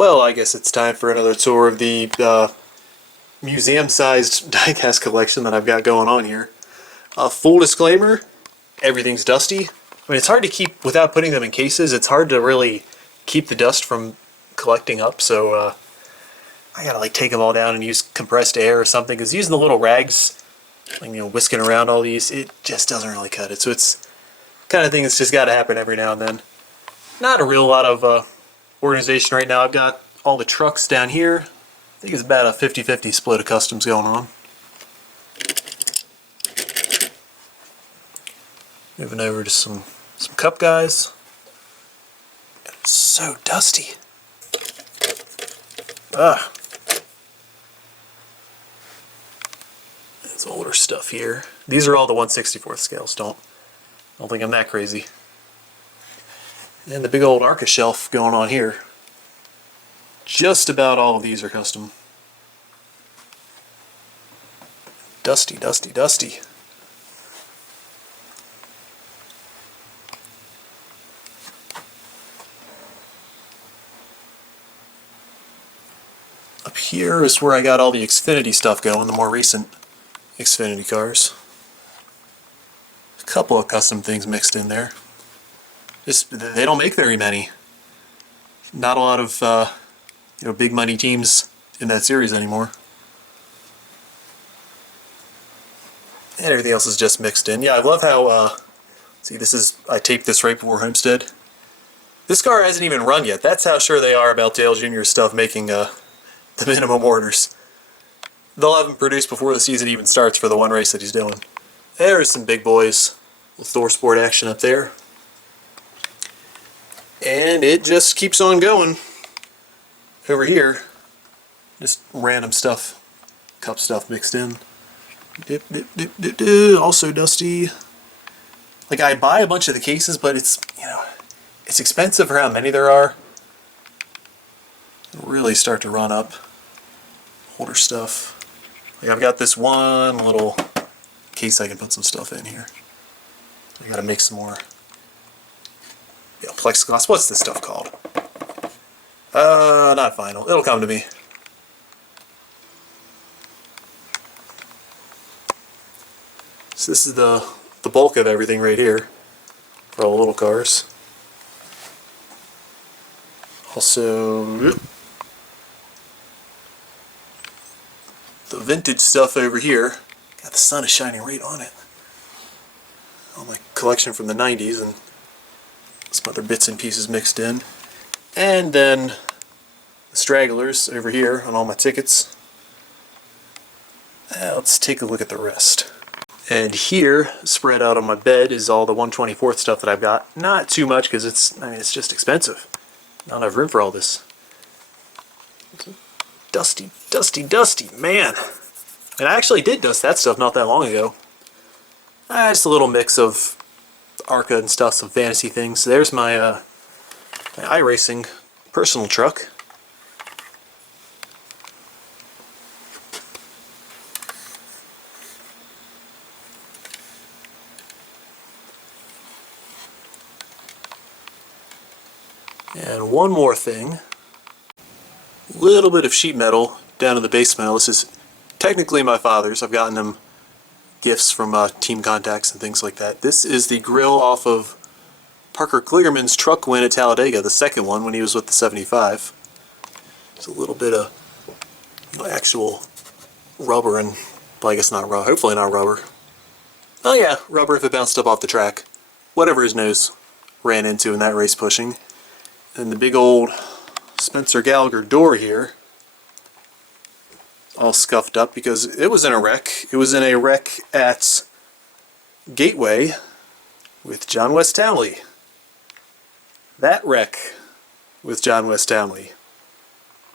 Well, I guess it's time for another tour of the museum-sized diecast collection that I've got going on here. Full disclaimer, everything's dusty. I mean, it's hard to keep, without putting them in cases, it's hard to really keep the dust from collecting up, so I gotta like take them all down and use compressed air or something, because using the little rags, like, whisking around all these, it just doesn't really cut it. So it's kind of thing that's just gotta happen every now and then. Not a real lot of organization right now. I've got all the trucks down here. I think it's about a 50-50 split of customs going on. Moving over to some cup guys. It's so dusty. Ah. There's older stuff here. These are all the 1/64 scales. Don't think I'm that crazy. And the big old ARCA shelf going on here. Just about all of these are custom. Dusty, dusty, dusty. Up here is where I got all the Xfinity stuff going, the more recent Xfinity cars. A couple of custom things mixed in there. They don't make very many. Not a lot of big money teams in that series anymore. And everything else is just mixed in. Yeah, I love how, see, I taped this right before Homestead. This car hasn't even run yet. That's how sure they are about Dale Jr.'s stuff making the minimum orders. They'll have him produced before the season even starts for the one race that he's doing. There's some big boys. With Thor Sport action up there. And it just keeps on going. Over here, just random stuff, cup stuff mixed in. Dip, dip, dip, dip, dip. Also dusty. Like, I buy a bunch of the cases, but it's expensive for how many there are. It'll really start to run up. Older stuff. Like, I've got this one little case I can put some stuff in here. I gotta make some more. Plexiglass. What's this stuff called? Not vinyl. It'll come to me. So this is the bulk of everything right here for all the little cars. Also, the vintage stuff over here. God, the sun is shining right on it. All my collection from the 90s and some other bits and pieces mixed in. And then the stragglers over here on all my tickets. Let's take a look at the rest. And here, spread out on my bed, is all the 1/24th stuff that I've got. Not too much because it's just expensive. Not enough room for all this. Dusty, dusty, dusty, man. And I actually did dust that stuff not that long ago. Just a little mix of ARCA and stuff, some fantasy things. There's my iRacing personal truck. And one more thing. Little bit of sheet metal down in the base metal. This is technically my father's. I've gotten him gifts from team contacts and things like that. This is the grill off of Parker Kligerman's truck win at Talladega, the second one when he was with the 75. There's a little bit of actual rubber and, well, I guess not rubber, hopefully not rubber. Oh yeah, rubber if it bounced up off the track. Whatever his nose ran into in that race pushing. And the big old Spencer Gallagher door here, all scuffed up because it was in a wreck. It was in a wreck at Gateway with John West Townley. That wreck with John West Townley.